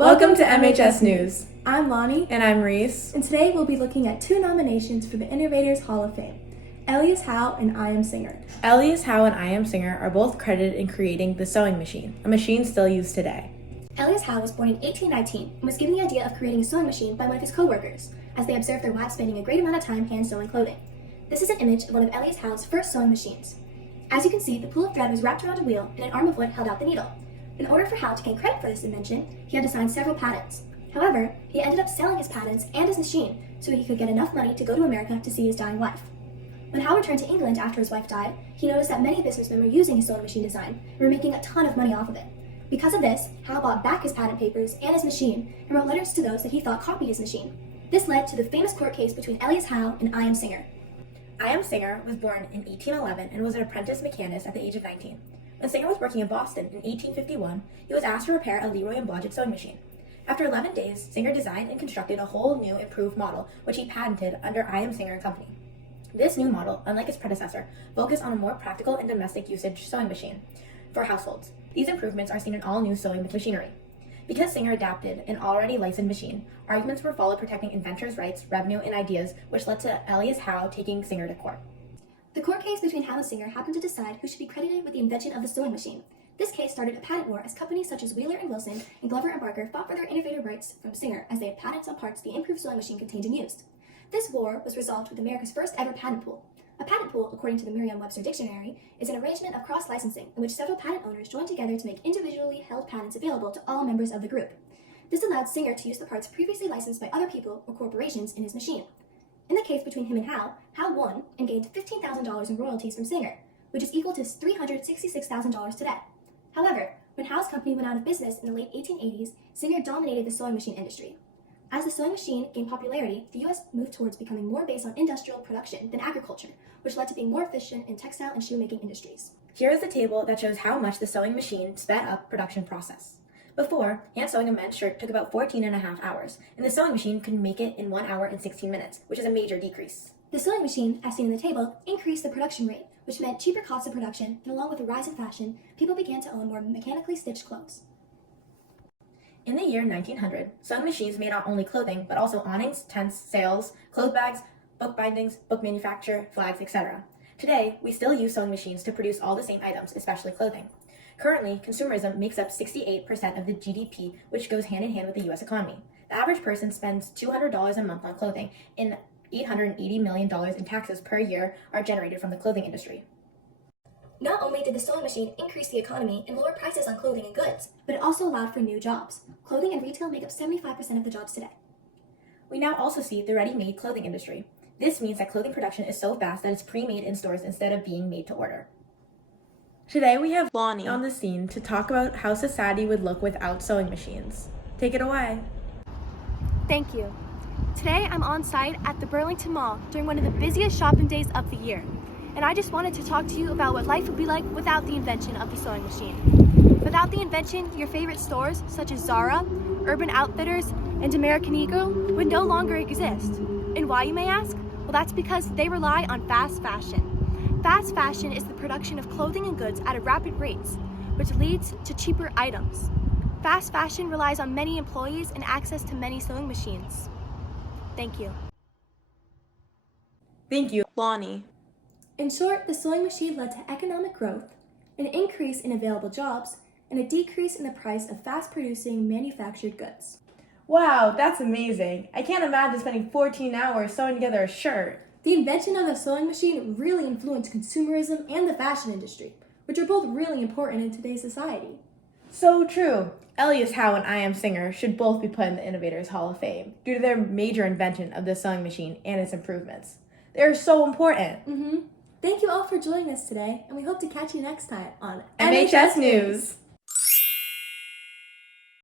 Welcome to MHS News. I'm Lonnie. And I'm Reese. And today we'll be looking at two nominations for the Innovators Hall of Fame, Elias, Howe, and I Am Singer. Elias, Howe, and I Am Singer are both credited in creating the sewing machine, a machine still used today. Elias Howe was born in 1819 and was given the idea of creating a sewing machine by one of his co-workers, as they observed their wives spending a great amount of time hand sewing clothing. This is an image of one of Elias Howe's first sewing machines. As you can see, the pool of thread was wrapped around a wheel and an arm of wood held out the needle. In order for Howe to gain credit for this invention, he had to sign several patents. However, he ended up selling his patents and his machine so he could get enough money to go to America to see his dying wife. When Howe returned to England after his wife died, he noticed that many businessmen were using his sewing machine design and were making a ton of money off of it. Because of this, Howe bought back his patent papers and his machine and wrote letters to those that he thought copied his machine. This led to the famous court case between Elias Howe and I Am Singer. I Am Singer was born in 1811 and was an apprentice mechanist at the age of 19. When Singer was working in Boston in 1851, he was asked to repair a Leroy and Blodgett sewing machine. After 11 days, Singer designed and constructed a whole new improved model, which he patented under I Am Singer & Company. This new model, unlike its predecessor, focused on a more practical and domestic usage sewing machine for households. These improvements are seen in all new sewing machinery. Because Singer adapted an already licensed machine, arguments were followed protecting inventors' rights, revenue, and ideas, which led to Elias Howe taking Singer to court. The court case between Howe and Singer happened to decide who should be credited with the invention of the sewing machine. This case started a patent war as companies such as Wheeler and Wilson and Glover and Barker fought for their innovative rights from Singer as they had patents on parts the improved sewing machine contained and used. This war was resolved with America's first ever patent pool. A patent pool, according to the Merriam-Webster Dictionary, is an arrangement of cross-licensing in which several patent owners join together to make individually held patents available to all members of the group. This allowed Singer to use the parts previously licensed by other people or corporations in his machine. In the case between him and Howe, Howe won and gained $15,000 in royalties from Singer, which is equal to $366,000 today. However, when Howe's company went out of business in the late 1880s, Singer dominated the sewing machine industry. As the sewing machine gained popularity, the U.S. moved towards becoming more based on industrial production than agriculture, which led to being more efficient in textile and shoemaking industries. Here is the table that shows how much the sewing machine sped up production process. Before, hand sewing a men's shirt took about 14.5 hours, and the sewing machine could make it in 1 hour and 16 minutes, which is a major decrease. The sewing machine, as seen in the table, increased the production rate, which meant cheaper costs of production, and along with the rise in fashion, people began to own more mechanically stitched clothes. In the year 1900, sewing machines made not only clothing, but also awnings, tents, sails, clothes bags, book bindings, book manufacture, flags, etc. Today, we still use sewing machines to produce all the same items, especially clothing. Currently, consumerism makes up 68% of the GDP, which goes hand in hand with the U.S. economy. The average person spends $200 a month on clothing, and $880 million in taxes per year are generated from the clothing industry. Not only did the sewing machine increase the economy and lower prices on clothing and goods, but it also allowed for new jobs. Clothing and retail make up 75% of the jobs today. We now also see the ready-made clothing industry. This means that clothing production is so fast that it's pre-made in stores instead of being made to order. Today we have Lonnie on the scene to talk about how society would look without sewing machines. Take it away. Thank you. Today I'm on site at the Burlington Mall during one of the busiest shopping days of the year. And I just wanted to talk to you about what life would be like without the invention of the sewing machine. Without the invention, your favorite stores such as Zara, Urban Outfitters, and American Eagle would no longer exist. And why, you may ask? Well, that's because they rely on fast fashion. Fast fashion is the production of clothing and goods at a rapid rates, which leads to cheaper items. Fast fashion relies on many employees and access to many sewing machines. Thank you. Thank you, Lonnie. In short, the sewing machine led to economic growth, an increase in available jobs, and a decrease in the price of fast-producing manufactured goods. Wow, that's amazing. I can't imagine spending 14 hours sewing together a shirt. The invention of the sewing machine really influenced consumerism and the fashion industry, which are both really important in today's society. So true. Elias Howe and I Am Singer should both be put in the Innovators Hall of Fame due to their major invention of the sewing machine and its improvements. They are so important. Thank you all for joining us today, and we hope to catch you next time on MHS News.